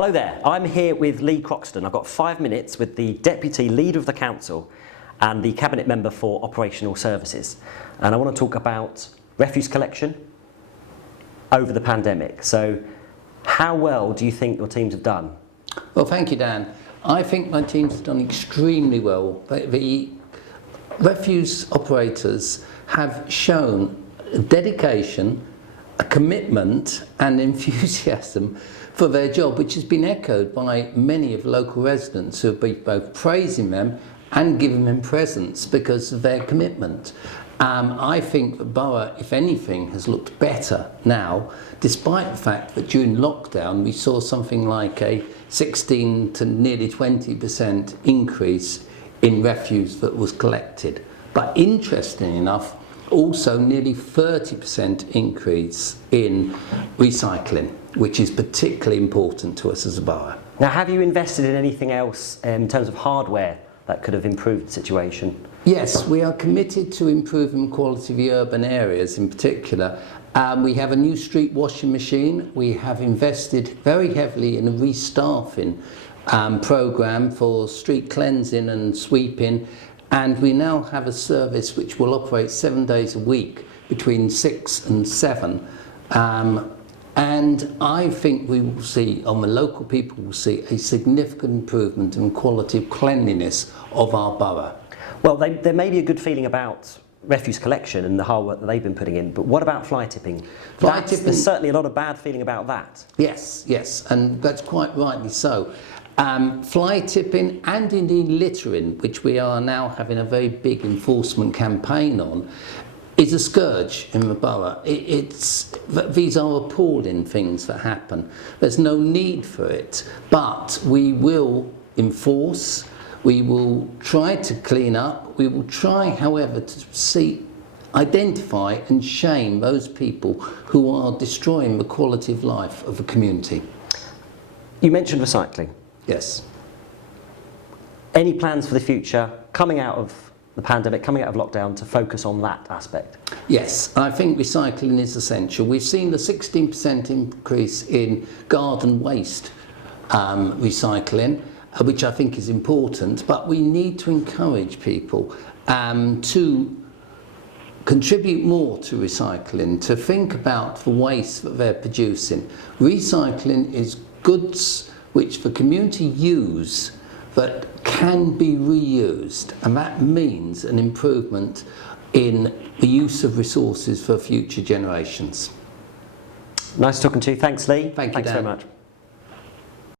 Hello there, I'm here with Lee Croxton. I've got 5 minutes with the Deputy Leader of the Council and the Cabinet Member for Operational Services. And I want to talk about refuse collection over the pandemic. So how well do you think your teams have done? Well, thank you, Dan. I think my teams have done extremely well. The refuse operators have shown dedication, a commitment and enthusiasm for their job, which has been echoed by many of the local residents who have been both praising them and giving them presents because of their commitment. I think the borough, if anything, has looked better now, despite the fact that during lockdown we saw something like a 16 to nearly 20% increase in refuse that was collected. But interestingly enough, also nearly 30% increase in recycling, which is particularly important to us as a borough. Now, have you invested in anything else in terms of hardware that could have improved the situation? Yes, we are committed to improving the quality of the urban areas in particular. We have a new street washing machine. We have invested very heavily in a restaffing programme for street cleansing and sweeping. And we now have a service which will operate 7 days a week between 6 and 7. And I think we will see, the local people will see, a significant improvement in quality of cleanliness of our borough. Well, there may be a good feeling about refuse collection and the hard work that they've been putting in, but what about fly tipping? There's certainly a lot of bad feeling about that. Yes, and that's quite rightly so. Fly tipping and indeed littering, which we are now having a very big enforcement campaign on, is a scourge in the borough. These are appalling things that happen. There's no need for it, but we will enforce, we will try to clean up, we will try, however, to identify and shame those people who are destroying the quality of life of the community. You mentioned recycling. Yes. Any plans for the future, coming out of the pandemic, coming out of lockdown, to focus on that aspect? Yes, I think recycling is essential. We've seen the 16% increase in garden waste recycling, which I think is important, but we need to encourage people to contribute more to recycling, to think about the waste that they're producing. Recycling is goods which the community use that can be reused, and that means an improvement in the use of resources for future generations. Nice talking to you. Thanks, Lee. Thanks very much.